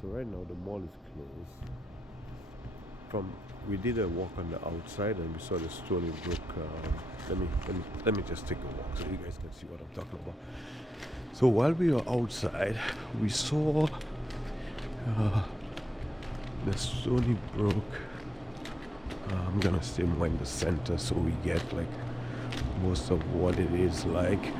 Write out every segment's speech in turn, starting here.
So right now the mall is closed. From we did a walk on the outside and we saw the Stony Brook. Let me just take a walk so you guys can see what I'm talking about. So while we were outside, we saw uh, the Stony Brook. I'm gonna stay more in the center so we get like most of what it is like.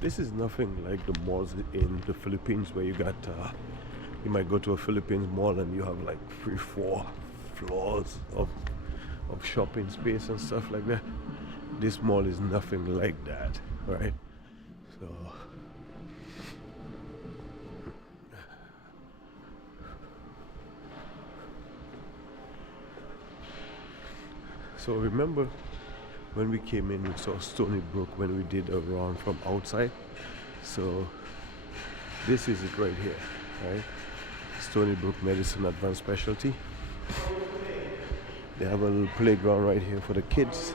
This is nothing like the malls in the Philippines where you might go to a Philippines mall and you have like 3, 4 floors of shopping space and stuff like that. This mall is nothing like that, right? So remember when we came in, we saw Stony Brook when we did a round from outside. So this is it right here, right? Stony Brook Medicine Advanced Specialty. They have a little playground right here for the kids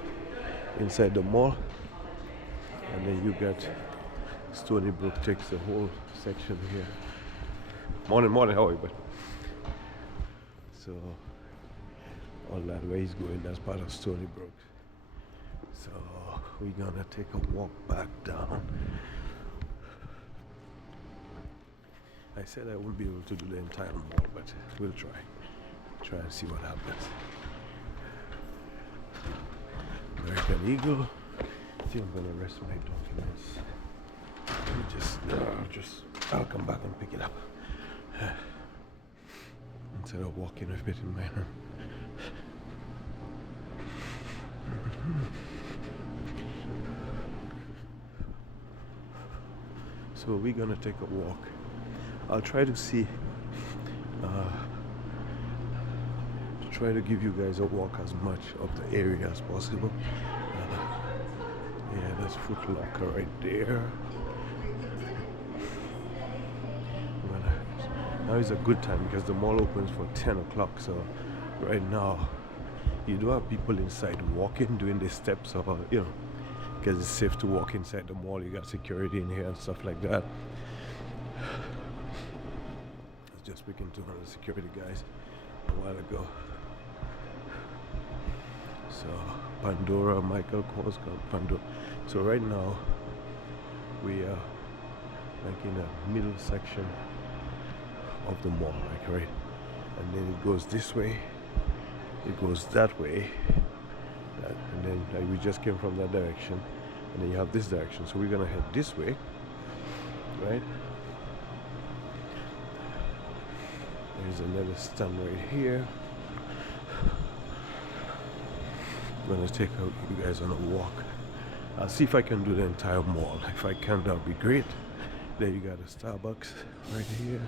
inside the mall. And then you got Stony Brook takes the whole section here. Morning, how are you, bud? So all that way is going, that's part of Stony Brook. So we're gonna take a walk back down. I said I wouldn't be able to do the entire mall, but we'll try and see what happens. American Eagle. I think I'm gonna rest my documents. I'll come back and pick it up instead of walking with it in my hand. So we're gonna take a walk. I'll try to see, try to give you guys a walk as much of the area as possible. Yeah, that's Foot Locker right there. Now is a good time because the mall opens for 10 o'clock. So right now, you do have people inside walking, doing the steps, or because it's safe to walk inside the mall. You got security in here and stuff like that. I was just speaking to one of the security guys a while ago. So Pandora, Michael Kors, Pandora. So right now we are like in the middle section of the mall, like right, and then it goes this way, it goes that way, and then like, we just came from that direction, and then you have this direction. So we're gonna head this way, right? There's another stand right here. I'm gonna take you guys on a walk. I'll see if I can do the entire mall. If I can, that'll be great. There you got a Starbucks right here.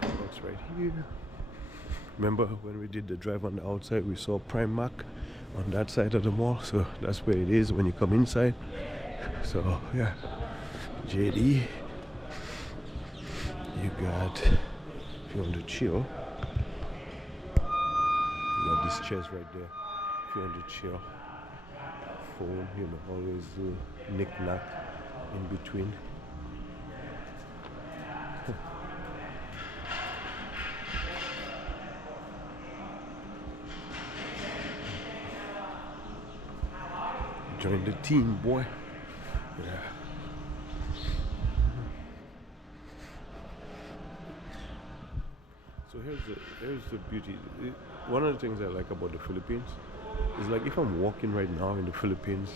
Starbucks right here. Remember when we did the drive on the outside, we saw Primark on that side of the mall. So that's where it is when you come inside. So yeah, JD. You got, if you want to chill, you got these chairs right there. If you want to chill, phone, always do knick-knack in between. Join the team, boy. Yeah. So here's the beauty. One of the things I like about the Philippines is like if I'm walking right now in the Philippines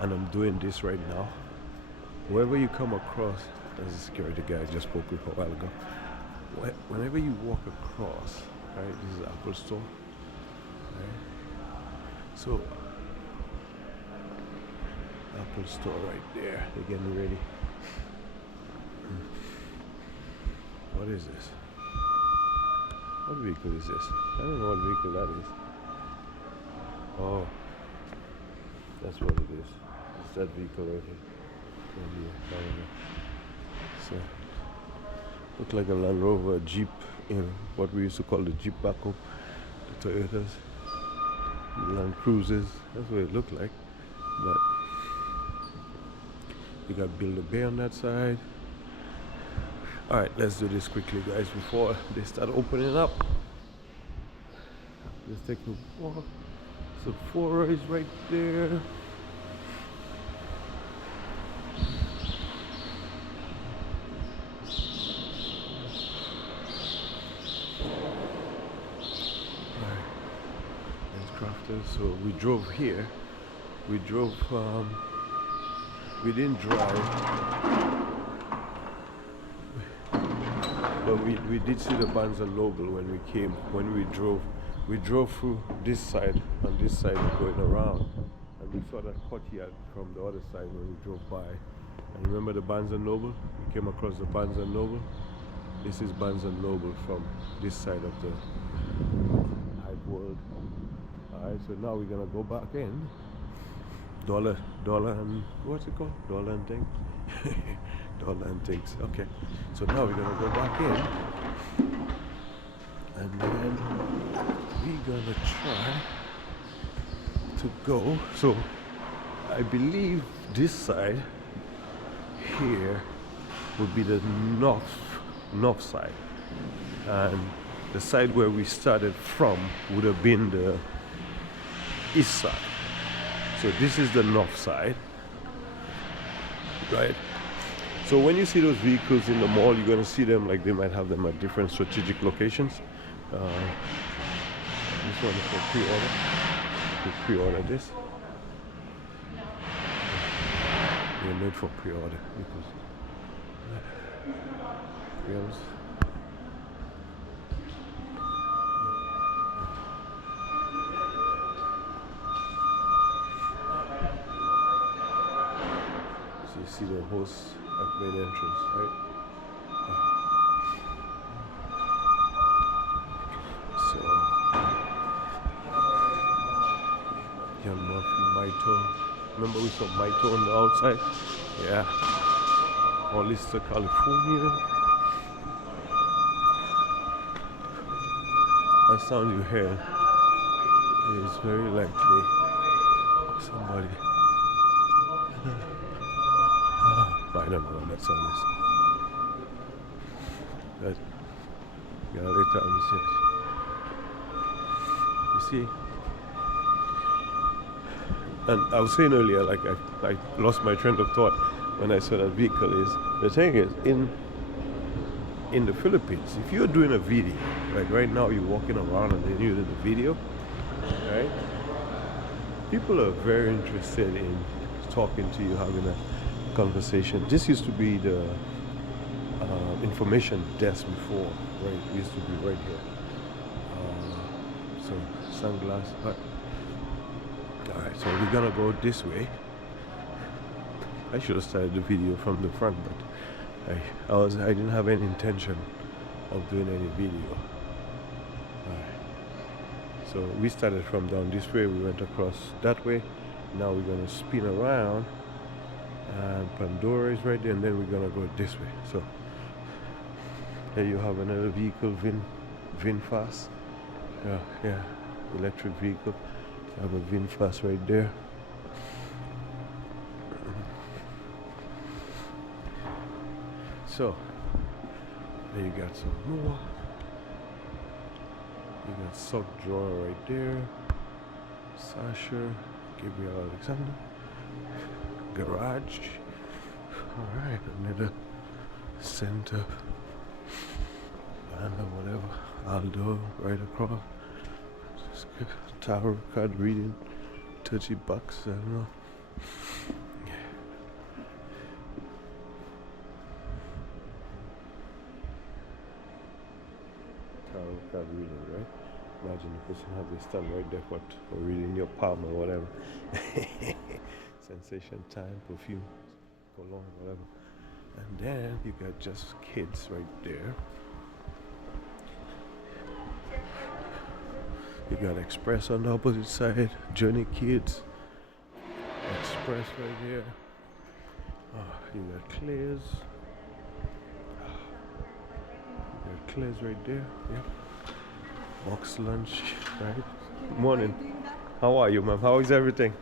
and I'm doing this right now, wherever you come across, as a security guy I just spoke with a while ago, whenever you walk across, right, this is Apple Store, right? So Apple Store right there, they're getting ready. What is this? What vehicle is this? I don't know what vehicle that is. Oh, that's what it is. It's that vehicle right here. I don't know. So, look like a Land Rover, a Jeep, what we used to call the Jeep back home. The Toyotas, Land Cruisers. That's what it looked like. But you got Build-A-Bear on that side. Alright, let's do this quickly, guys, before they start opening up. Let's take a walk. Sephora is right there. So we drove here. We drove. We didn't drive, but we did see the Barnes and Noble when we came. When we drove through this side, and this side going around, and we saw that courtyard from the other side when we drove by. And remember the Barnes and Noble? We came across the Barnes and Noble. This is Barnes and Noble from this side of the Hype World. Alright, so now we're gonna go back in. Dollar and what's it called? Dollar and things. Dollar and things. Okay. So now we're gonna go back in, and then we're gonna try to go. So I believe this side here would be the north side, and the side where we started from would have been the east side. So this is the north side, right? So when you see those vehicles in the mall, you're gonna see them like they might have them at different strategic locations. This one is for pre-order. We pre-order this. They're made for pre-order because yes. You see the host at main entrance, right? So, Young Murphy, Mito. Remember we saw Mito on the outside? Yeah. Hollister, California. That sound you hear is very likely somebody. I don't know what that song is. But yeah, later you see. And I was saying earlier, like I lost my train of thought when I saw that vehicle. Is the thing is in the Philippines, if you're doing a video, like right now you're walking around and then you're doing a video, right? People are very interested in talking to you, having a conversation. This used to be the information desk before, right? It used to be right here. So sunglasses, but alright, so we're gonna go this way. I should have started the video from the front, but I didn't have any intention of doing any video. Alright. So we started from down this way, we went across that way. Now we're gonna spin around, and Pandora is right there, and then we're gonna go this way. So here you have another vehicle, VinFast. Yeah, electric vehicle. You have a VinFast right there. So there you got some more. You got sock drawer right there. Sasha, Gabriel Alexander. Garage. Alright, another center. And whatever. Aldo right across. Tarot card reading. $30, I don't know. Tarot card reading, right? Imagine the person have this stand right there for reading your palm or whatever. Sensation time, perfume, cologne, whatever. And then you got just kids right there. You got Express on the opposite side, Journey Kids, Express right here. You got Claire's. You got Claire's right there, yeah. Box lunch, right? Morning. How are you, ma'am? How is everything?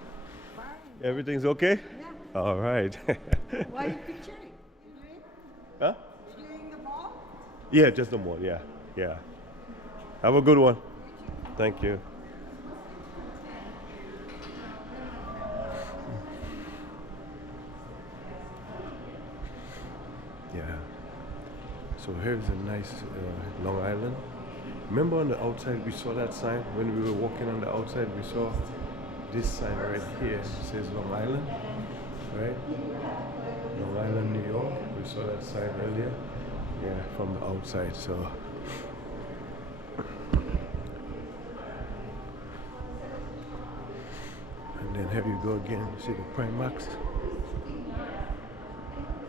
Fine. Everything's okay? Yeah. All right. Why you picturing? Huh? You doing the ball? Yeah, just the mall. Yeah, yeah. Have a good one. Thank you. Yeah. So here's a nice Long Island. Remember on the outside we saw that sign? When we were walking on the outside we saw this sign right here. It says Long Island, right? Long Island, New York. We saw that sign earlier. Yeah, from the outside. So and then here you go again. You see the Primax.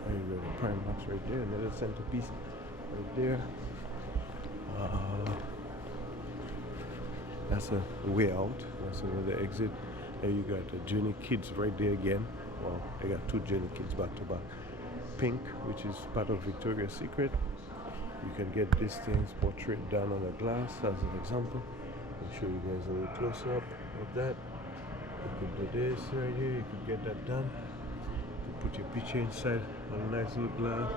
There you go, the Primax right there. Another centerpiece right there. That's a way out. That's another exit. There you got the Journey Kids right there again. Well, I got two Journey Kids back to back. Pink, which is part of Victoria's Secret. You can get this thing's portrait done on a glass as an example. I'll show you guys a little close up of that. You could do this right here. You could get that done. You put your picture inside on a nice little glass.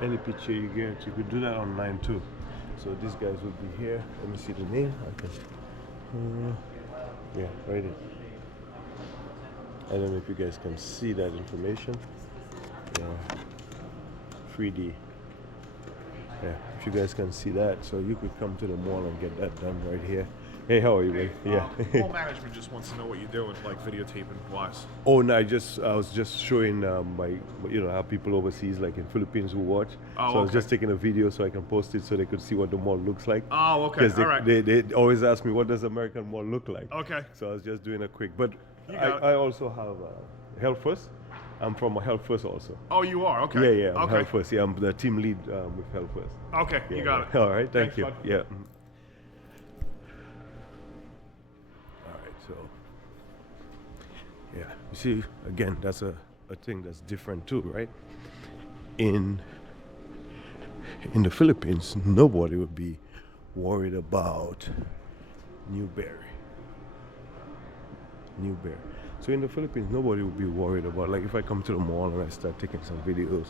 Any picture you get, you could do that online too. So these guys will be here. Let me see the name. I can. Yeah, right there. I don't know if you guys can see that information. Yeah, 3D. Yeah, if you guys can see that, so you could come to the mall and get that done right here. Hey, how are you, man? Yeah. Mall management just wants to know what you do with like videotaping wise. Oh no, I was just showing my, how people overseas, like in Philippines, who watch. Oh, so I was okay. just taking a video so I can post it so they could see what the mall looks like. Oh, okay. Because All right. they always ask me, what does American mall look like? Okay. So I was just doing a quick, but You got it. I also have Health First. I'm from Health First also. Oh, you are? Okay. Yeah, I'm Okay. Health First. Yeah, I'm the team lead with Health First. Okay, Yeah, you got it. All right, thank Thanks, you. bud. Yeah. All right, so yeah, you see, again, that's a thing that's different too, right? In the Philippines, nobody would be worried about Newberry. So in the Philippines, nobody would be worried about, like if I come to the mall and I start taking some videos,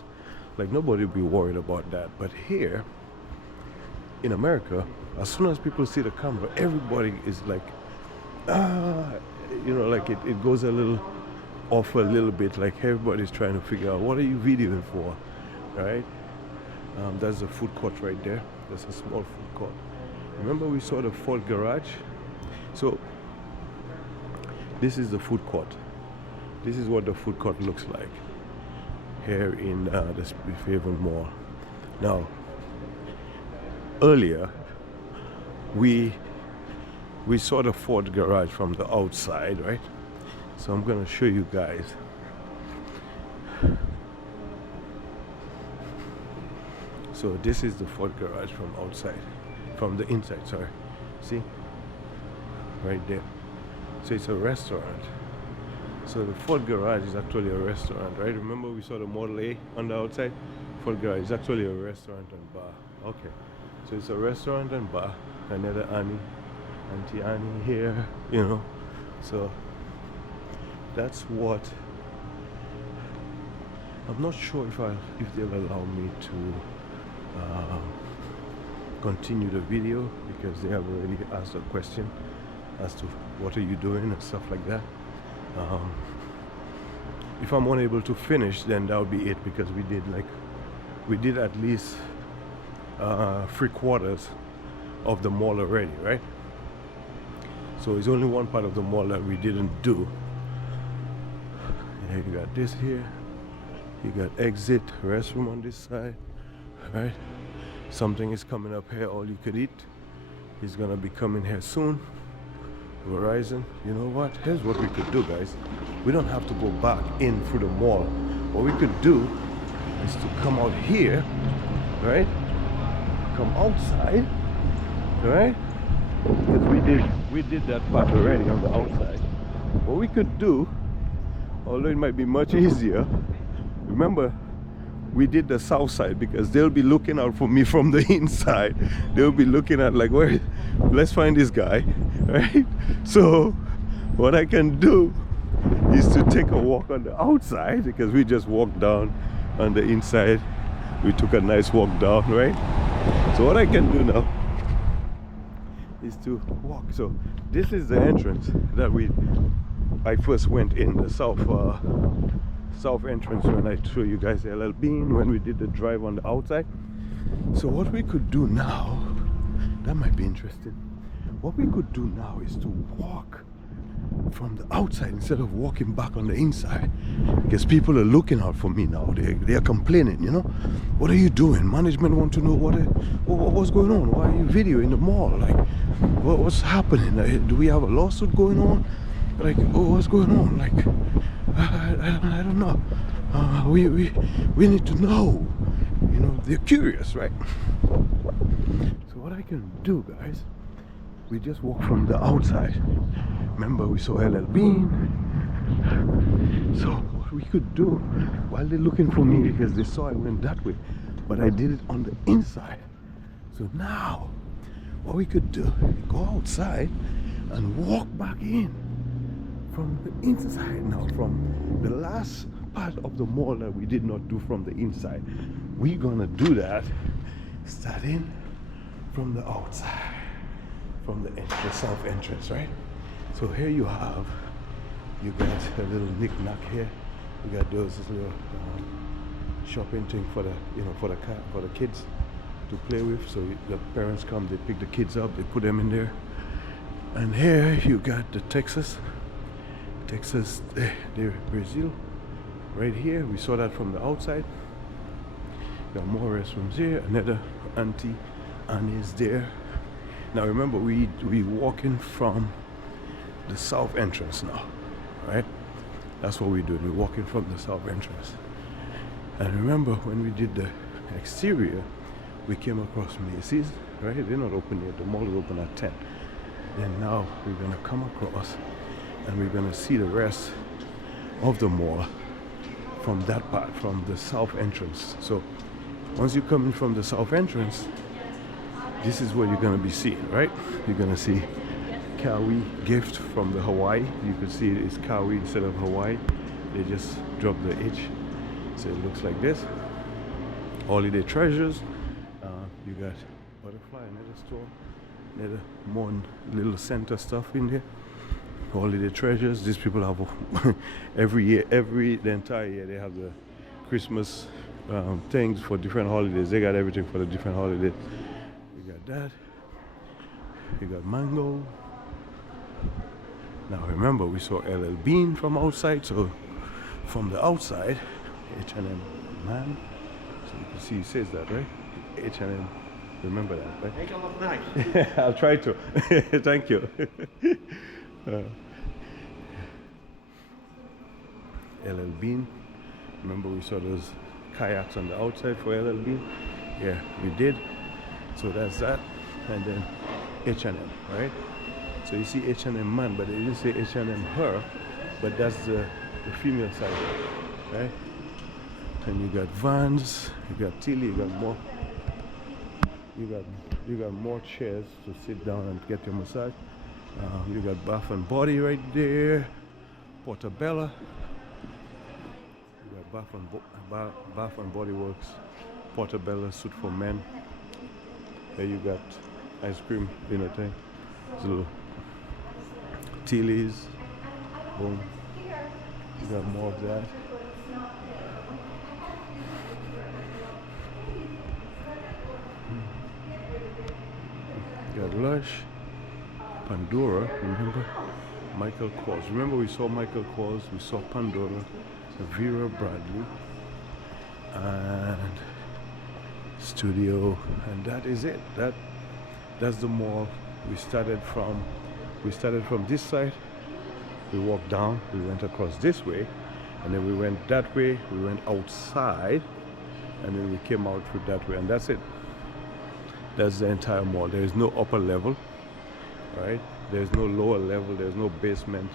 like nobody would be worried about that. But here in America, as soon as people see the camera, everybody is like, like it goes a little off a little bit, like everybody's trying to figure out, what are you videoing for, right? That's a food court right there. That's a small food court. Remember we saw the Ford garage? So this is the food court. This is what the food court looks like here in the Spiffhaven Mall. Now, earlier we saw the Ford garage from the outside, right? So I'm gonna show you guys. So this is the Ford garage from outside, from the inside, sorry. See? Right there. So it's a restaurant. So the Ford garage is actually a restaurant, right? Remember we saw the Model A on the outside? Ford garage is actually a restaurant and bar. Okay. So it's a restaurant and bar. Another Auntie Annie here, So that's what. I'm not sure if they'll allow me to continue the video because they have already asked a question as to what are you doing and stuff like that. If I'm unable to finish, then that would be it, because we did at least 3/4 of the mall already, right? So it's only one part of the mall that we didn't do. And you got this here. You got exit restroom on this side, right? Something is coming up here, all you could eat. Is gonna be coming here soon. Verizon. You know what? Here's what we could do, guys. We don't have to go back in through the mall. What we could do is to come out here, right? Come outside, right? Because we did that part already on the outside. What we could do, although it might be much easier, remember we did the south side because they'll be looking out for me from the inside. They'll be looking at like, where, let's find this guy, right? So what I can do is to take a walk on the outside because we just walked down on the inside. We took a nice walk down, right? So what I can do now is to walk. So this is the entrance that I first went in, the south entrance when I showed you guys LL Bean when we did the drive on the outside. So what we could do now, that might be interesting. What we could do now is to walk from the outside instead of walking back on the inside, because people are looking out for me now. They are complaining, you know, what are you doing? Management want to know what's going on. Why are you videoing the mall? Like, what's happening? Do we have a lawsuit going on? Like, oh, what's going on? Like, I don't know. We need to know. You know, they're curious, right? So what I can do, guys, we just walk from the outside. Remember, we saw LL Bean. So what we could do while they're looking for me, because they saw I went that way, but I did it on the inside. So now what we could do, go outside and walk back in from the inside. Now, from the last part of the mall that we did not do from the inside, we're gonna do that starting from the outside, from the south entrance, right? So here you got a little knick-knack here. You got those little shopping thing for the, you know, for the kids to play with. So the parents come, they pick the kids up, they put them in there. And here you got the Texas, Brazil, right here. We saw that from the outside. Got more restrooms here. Another Auntie Annie's there. Now remember, we walking from the south entrance now, right? That's what we're doing. We're walking from the south entrance. And remember, when we did the exterior, we came across Macy's, right? They're not open yet. The mall is open at 10. Then now we're gonna come across and we're gonna see the rest of the mall from that part, from the south entrance. So once you come in from the south entrance, this is what you're gonna be seeing, right? You're gonna see Kawi gift from the Hawaii. You can see it's Kawi instead of Hawaii. They just dropped the H, so it looks like this. Holiday Treasures. You got Butterfly, another store, another more little center stuff in there. Holiday Treasures. These people have every year, the entire year, they have the Christmas things for different holidays. They got everything for the different holidays. You got that. You got Mango. Now remember, we saw LL Bean from outside, so from the outside, H&M man. So you can see he says that, right? H&M. Remember that, right? Make it look nice. I'll try to. Thank you. LL Bean. Remember, we saw those kayaks on the outside for LL Bean? Yeah, we did. So that's that. And then H&M, right? So you see H&M man, but they didn't say H&M her, but that's the female side, right? And you got Vans, you got Tilly, you got more. You got more chairs to sit down and get your massage. You got Bath and Body right there, Portobello. You got Bath and Body Works, Portobello suit for men. There you got ice cream dinner thing. It's a little Tilly's, boom. You got more of that. You got Lush, Pandora, remember? Michael Kors. Remember, we saw Michael Kors, we saw Pandora, Vera Bradley, and Studio, and that is it. That's the mall. We started from this side. We walked down. We went across this way, and then we went that way. We went outside, and then we came out through that way, and that's it. That's the entire mall. There is no upper level, right? There's no lower level. There's no basement.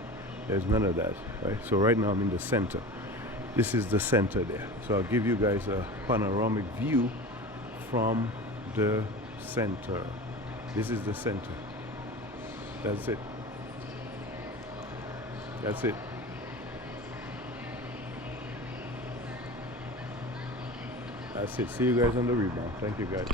There's none of that, right? So right now I'm in the center. This is the center there. So I'll give you guys a panoramic view from the center. This is the center. That's it. That's it. That's it. See you guys on the rebound. Thank you guys.